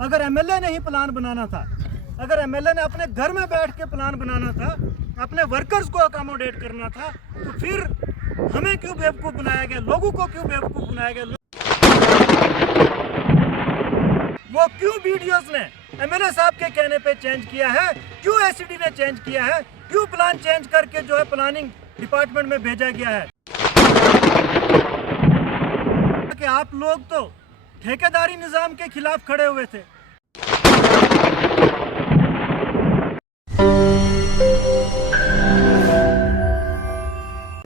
अगर एमएलए ने ही प्लान बनाना था, अगर एमएलए ने अपने घर में बैठ के प्लान बनाना था, अपने वर्कर्स को अकोमोडेट करना था, तो फिर हमें क्यों बेवकूफ़ बनाया गया, लोगों को क्यों बेवकूफ़ बनाया गया? वो क्यों वीडियोस ने एमएलए साहब के कहने पे चेंज किया है, क्यों एसीडी ने चेंज किया है, क्यों प्लान चेंज करके जो है प्लानिंग डिपार्टमेंट में भेजा गया है? कि आप लोग तो ठेकेदारी निजाम के खिलाफ खड़े हुए थे।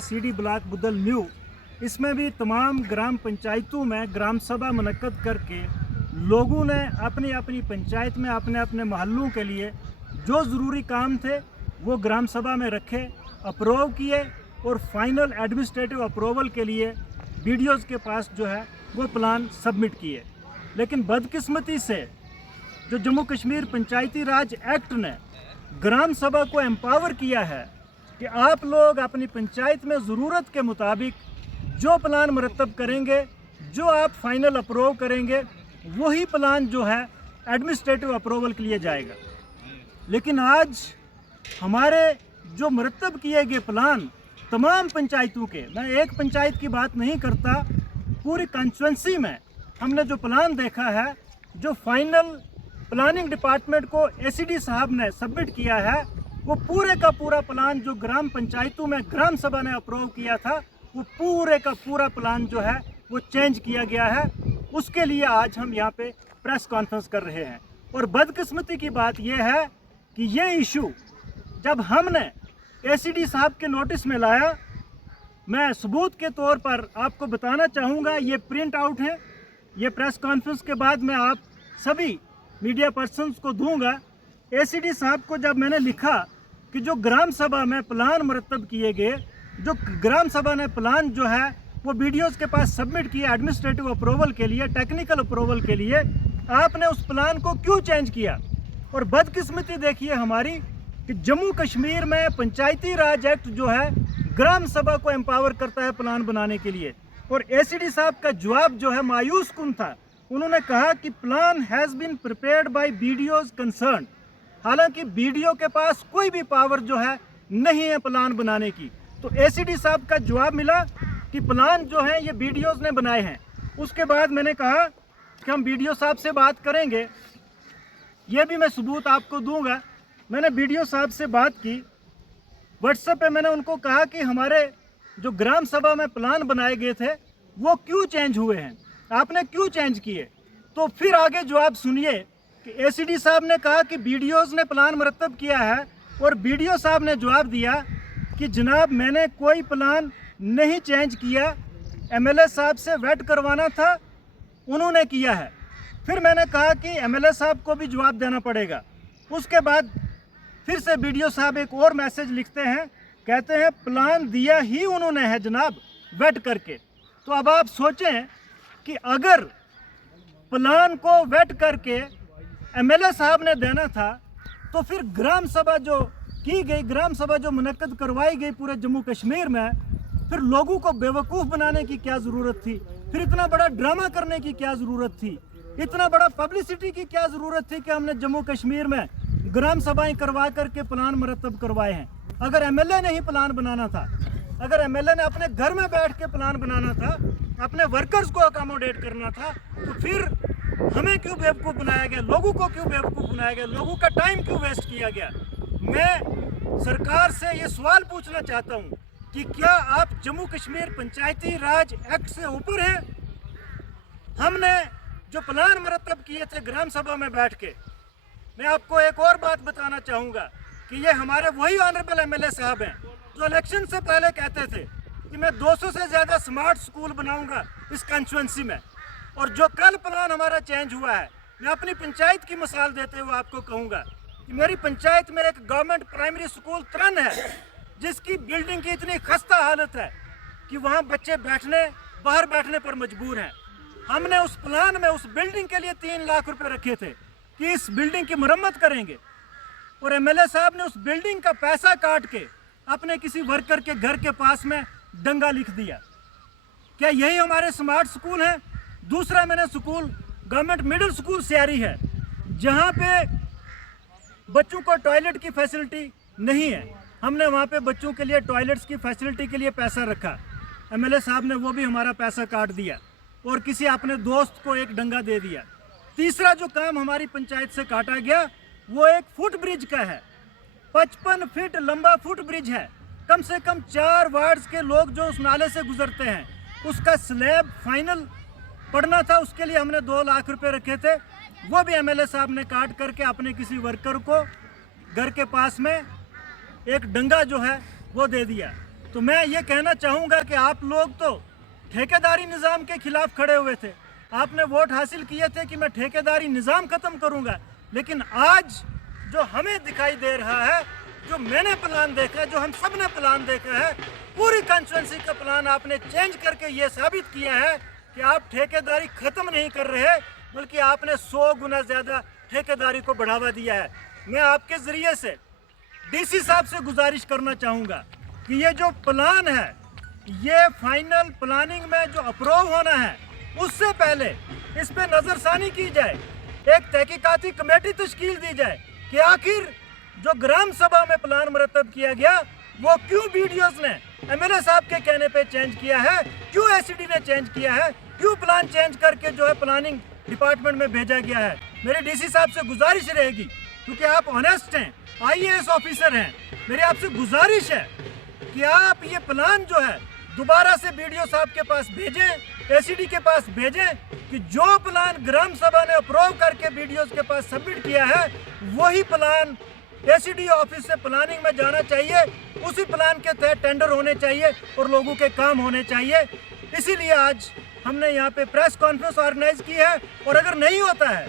सीडी ब्लॉक बुदल न्यू, इसमें भी तमाम ग्राम पंचायतों में ग्राम सभा मुनक्कद करके लोगों ने अपनी अपनी पंचायत में अपने अपने मोहल्लों के लिए जो ज़रूरी काम थे वो ग्राम सभा में रखे, अप्रूव किए और फाइनल एडमिनिस्ट्रेटिव अप्रूवल के लिए बीडीओज़ के पास जो है वो प्लान सबमिट किए। लेकिन बदकिस्मती से जो जम्मू कश्मीर पंचायती राज एक्ट ने ग्राम सभा को एम्पावर किया है कि आप लोग अपनी पंचायत में ज़रूरत के मुताबिक जो प्लान मुरतब करेंगे, जो आप फाइनल अप्रूव करेंगे, वही प्लान जो है एडमिनिस्ट्रेटिव अप्रूवल के लिए जाएगा। लेकिन आज हमारे जो मुरतब किए गए प्लान तमाम पंचायतों के, मैं एक पंचायत की बात नहीं करता, पूरी कॉन्स्टिट्यूंसी में हमने जो प्लान देखा है, जो फाइनल प्लानिंग डिपार्टमेंट को एसीडी साहब ने सबमिट किया है, वो पूरे का पूरा प्लान जो ग्राम पंचायतों में ग्राम सभा ने अप्रूव किया था, वो पूरे का पूरा प्लान जो है वो चेंज किया गया है। उसके लिए आज हम यहाँ पे प्रेस कॉन्फ्रेंस कर रहे हैं। और बदकिस्मती की बात यह है कि ये इशू जब हमने एसीडी साहब के नोटिस में लाया, मैं सबूत के तौर पर आपको बताना चाहूँगा, ये प्रिंट आउट है, ये प्रेस कॉन्फ्रेंस के बाद मैं आप सभी मीडिया पर्सन्स को दूंगा। एसीडी साहब को जब मैंने लिखा कि जो ग्राम सभा में प्लान मुरतब किए गए, जो ग्राम सभा ने प्लान जो है वो बीडीओज़ के पास सबमिट किया एडमिनिस्ट्रेटिव अप्रूवल के लिए, टेक्निकल अप्रूवल के लिए, आपने उस प्लान को क्यों चेंज किया? और बदकिस्मती देखिए हमारी कि जम्मू कश्मीर में पंचायती राज एक्ट जो है ग्राम सभा को एम्पावर करता है प्लान बनाने के लिए। और एसीडी साहब का जवाब जो है मायूस कुन था। उन्होंने कहा कि plan has been prepared by BDOs concern. हालांकि बीडीओ के पास कोई भी पावर जो है नहीं है प्लान बनाने की। तो एसीडी साहब का जवाब मिला कि प्लान जो है ये बीडीओज़ ने बनाए हैं। उसके बाद मैंने कहा कि हम बीडीओ साहब से बात करेंगे, ये भी मैं सबूत आपको दूंगा। मैंने बीडीओ साहब से बात की, व्हाट्सएप पे मैंने उनको कहा कि हमारे जो ग्राम सभा में प्लान बनाए गए थे वो क्यों चेंज हुए हैं, आपने क्यों चेंज किए? तो फिर आगे जवाब सुनिए कि एसीडी साहब ने कहा कि बीडीओज़ ने प्लान मुरतब किया है, और बीडीओ साहब ने जवाब दिया कि जनाब मैंने कोई प्लान नहीं चेंज किया, एमएलए साहब से वेट करवाना था, उन्होंने किया है। फिर मैंने कहा कि एमएलए साहब को भी जवाब देना पड़ेगा। उसके बाद फिर से बीडीओ साहब एक और मैसेज लिखते हैं, कहते हैं प्लान दिया ही उन्होंने है जनाब, वेट करके। तो अब आप सोचें कि अगर प्लान को वेट करके एमएलए साहब ने देना था, तो फिर ग्राम सभा जो की गई, ग्राम सभा जो मुनक्कद करवाई गई पूरे जम्मू कश्मीर में, फिर लोगों को बेवकूफ़ बनाने की क्या ज़रूरत थी? फिर इतना बड़ा ड्रामा करने की क्या ज़रूरत थी? इतना बड़ा पब्लिसिटी की क्या ज़रूरत थी कि हमने जम्मू कश्मीर में ग्राम सभाएं करवा करके प्लान मुरतब करवाए हैं? अगर एमएलए ने ही प्लान बनाना था, अगर एमएलए ने अपने घर में बैठ के प्लान बनाना था, अपने वर्कर्स को अकोमोडेट करना था, तो फिर हमें क्यों बेवकूफ़ बनाया गया, लोगों को क्यों बेवकूफ़ बनाया गया, लोगों का टाइम क्यों वेस्ट किया गया? मैं सरकार से ये सवाल पूछना चाहता हूँ कि क्या आप जम्मू कश्मीर पंचायती राज एक्ट से ऊपर हैं? हमने जो प्लान मुरतब किए थे ग्राम सभा में बैठ के, मैं आपको एक और बात बताना चाहूँगा कि ये हमारे वही ऑनरेबल एमएलए साहब हैं जो इलेक्शन से पहले कहते थे कि मैं 200 से ज़्यादा स्मार्ट स्कूल बनाऊंगा इस कॉन्स्टिट्यूंसी में। और जो कल प्लान हमारा चेंज हुआ है, मैं अपनी पंचायत की मिसाल देते हुए आपको कहूँगा कि मेरी पंचायत में एक गवर्नमेंट प्राइमरी स्कूल त्रन है, जिसकी बिल्डिंग की इतनी खस्ता हालत है कि वहाँ बच्चे बाहर बैठने पर मजबूर हैं। हमने उस प्लान में उस बिल्डिंग के लिए 3 लाख रुपए रखे थे कि इस बिल्डिंग की मरम्मत करेंगे, और एमएलए साहब ने उस बिल्डिंग का पैसा काट के अपने किसी वर्कर के घर के पास में दंगा लिख दिया। क्या यही हमारे स्मार्ट स्कूल हैं? दूसरा मैंने स्कूल गवर्नमेंट मिडिल स्कूल सियारी है, जहाँ पे बच्चों को टॉयलेट की फैसिलिटी नहीं है, हमने वहाँ पे बच्चों के लिए टॉयलेट्स की फैसिलिटी के लिए पैसा रखा, एमएलए साहब ने वो भी हमारा पैसा काट दिया और किसी अपने दोस्त को एक डंगा दे दिया। तीसरा जो काम हमारी पंचायत से काटा गया वो एक फुट ब्रिज का है। 55 फीट लंबा फुट ब्रिज है। कम से कम 4 वार्ड्स के लोग जो उस नाले से गुजरते हैं, उसका स्लैब फाइनल पड़ना था, उसके लिए हमने 2 लाख रुपए रखे थे, वो भी एमएलए साहब ने काट करके अपने किसी वर्कर को घर के पास में एक डंगा जो है वो दे दिया। तो मैं ये कहना चाहूँगा कि आप लोग तो ठेकेदारी निज़ाम के खिलाफ खड़े हुए थे, आपने वोट हासिल किए थे कि मैं ठेकेदारी निज़ाम ख़त्म करूँगा, लेकिन आज जो हमें दिखाई दे रहा है, जो मैंने प्लान देखा है, जो हम सब ने प्लान देखा है, पूरी कॉन्स्टिट्यूंसी का प्लान आपने चेंज करके ये साबित किया है कि आप ठेकेदारी ख़त्म नहीं कर रहे, बल्कि आपने 100 गुना ज़्यादा ठेकेदारी को बढ़ावा दिया है। मैं आपके ज़रिए से डीसी साहब से गुजारिश करना चाहूँगा कि ये जो प्लान है, ये फाइनल प्लानिंग में जो अप्रूव होना है, उससे पहले इस पे नज़रसानी की जाए, एक तहकीकाती कमेटी तश्कील दी जाए कि आखिर जो ग्राम सभा में प्लान मरतब किया गया वो क्यों वीडियोस ने एमएलए साहब के कहने पे चेंज किया है, क्यों एसईडी ने चेंज किया है, क्यों प्लान चेंज करके जो है प्लानिंग डिपार्टमेंट में भेजा गया है। मेरी डीसी साहब से गुजारिश रहेगी, क्योंकि आप ऑनेस्ट हैं, आईएएस ऑफिसर हैं, मेरी आपसे गुजारिश है कि आप ये प्लान जो है दोबारा से बीडीओ साहब के पास भेजें, एसईडी के पास भेजें कि जो प्लान ग्राम सभा ने अप्रूव करके बीडीओ के पास सबमिट किया है, वही प्लान एसईडी ऑफिस से प्लानिंग में जाना चाहिए, उसी प्लान के तहत टेंडर होने चाहिए और लोगों के काम होने चाहिए। इसीलिए आज हमने यहाँ पे प्रेस कॉन्फ्रेंस ऑर्गेनाइज की है, और अगर नहीं होता है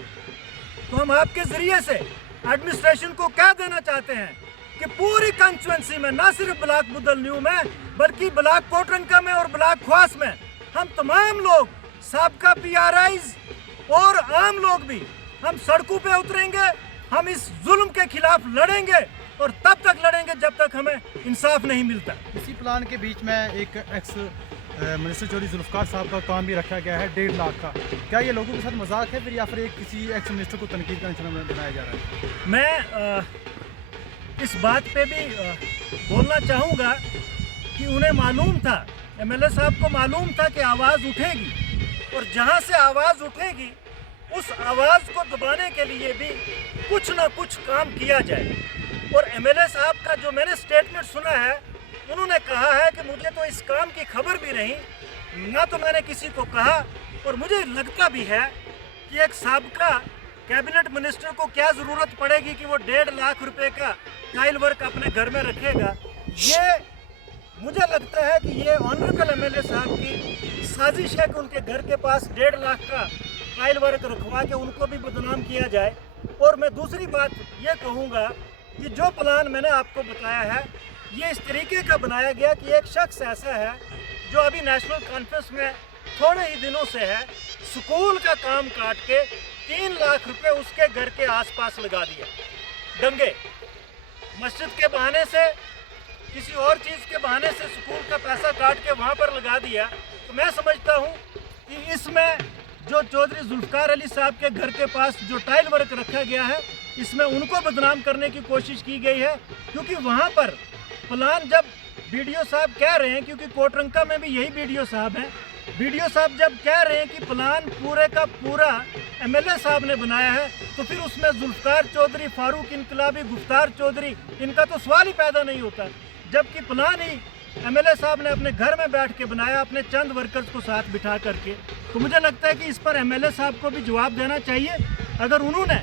तो हम आपके जरिए से एडमिनिस्ट्रेशन को कह देना चाहते हैं कि पूरी कंस्टिट्यूंसी में, ना सिर्फ ब्लॉक बुदल न्यू में, बल्कि ब्लॉक कोटरंका में और ब्लॉक ख्वास में, हम तमाम लोग, साबका पीआरआईज और आम लोग भी, हम सड़कों पे उतरेंगे, हम इस जुल्म के खिलाफ लड़ेंगे और तब तक लड़ेंगे जब तक हमें इंसाफ नहीं मिलता। इसी प्लान के बीच में एक एक्स मिनिस्टर चौधरी जुल्फकार साहब का काम भी रखा गया है 1.5 लाख का। क्या ये लोगों के साथ मजाक है फिर, या फिर एक किसी एक्स मिनिस्टर को तनकीद का निशाना बनाया जा रहा है? मैं इस बात पे भी बोलना चाहूँगा कि उन्हें मालूम था, एमएलए साहब को मालूम था कि आवाज़ उठेगी, और जहाँ से आवाज़ उठेगी उस आवाज़ को दबाने के लिए भी कुछ ना कुछ काम किया जाए। और एमएलए साहब का जो मैंने स्टेटमेंट सुना है, उन्होंने कहा है कि मुझे तो इस काम की खबर भी नहीं, ना तो मैंने किसी को कहा, और मुझे लगता भी है कि एक साबका कैबिनेट मिनिस्टर को क्या ज़रूरत पड़ेगी कि वो 1.5 लाख रुपए का टाइल वर्क अपने घर में रखेगा। ये मुझे लगता है कि ये ऑनरेबल एमएलए साहब की साजिश है कि उनके घर के पास 1.5 लाख का टाइल वर्क रखवा के उनको भी बदनाम किया जाए। और मैं दूसरी बात ये कहूँगा कि जो प्लान मैंने आपको बताया है, ये इस तरीके का बनाया गया कि एक शख्स ऐसा है जो अभी नेशनल कॉन्फ्रेंस में थोड़े ही दिनों से है, स्कूल का काम काट के 3 लाख रुपए उसके घर के आसपास लगा दिया, दंगे, मस्जिद के बहाने से, किसी और चीज़ के बहाने से स्कूल का पैसा काट के वहाँ पर लगा दिया। तो मैं समझता हूँ कि इसमें जो चौधरी जुल्फकार अली साहब के घर के पास जो टाइल वर्क रखा गया है, इसमें उनको बदनाम करने की कोशिश की गई है, क्योंकि वहाँ पर प्लान जब बीडीओ साहब कह रहे हैं, क्योंकि कोटरंका में भी यही बीडीओ साहब हैं, बीडीओ साहब जब कह रहे हैं कि प्लान पूरे का पूरा एमएलए साहब ने बनाया है, तो फिर उसमें जुल्फकार चौधरी, फारूक इनकलाबी, गुफ्तार चौधरी, इनका तो सवाल ही पैदा नहीं होता, जबकि प्लान ही एमएलए साहब ने अपने घर में बैठ के बनाया, अपने चंद वर्कर्स को साथ बिठा करके। तो मुझे लगता है कि इस पर एमएलए साहब को भी जवाब देना चाहिए। अगर उन्होंने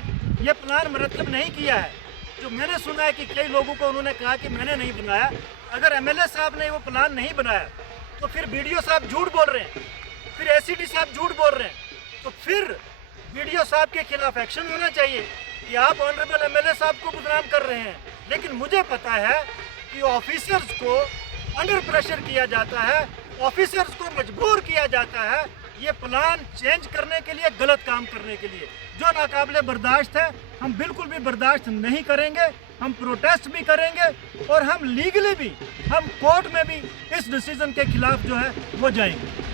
ये प्लान मरतब नहीं किया है, जो मैंने सुना है कि कई लोगों को उन्होंने कहा कि मैंने नहीं बनाया, अगर एमएलए साहब ने वो प्लान नहीं बनाया तो फिर बीडीओ साहब झूठ बोल रहे हैं, फिर एसईडी साहब झूठ बोल रहे हैं, तो फिर बीडीओ साहब के खिलाफ एक्शन होना चाहिए कि आप ऑनरेबल एमएलए साहब को बदनाम कर रहे हैं। लेकिन मुझे पता है कि ऑफिसर्स को अंडर प्रेशर किया जाता है, ऑफिसर्स को मजबूर किया जाता है ये प्लान चेंज करने के लिए, गलत काम करने के लिए, जो नाकाबिले बर्दाश्त है। हम बिल्कुल भी बर्दाश्त नहीं करेंगे, हम प्रोटेस्ट भी करेंगे, और हम लीगली भी, हम कोर्ट में भी इस डिसीजन के खिलाफ जो है वो जाएंगे।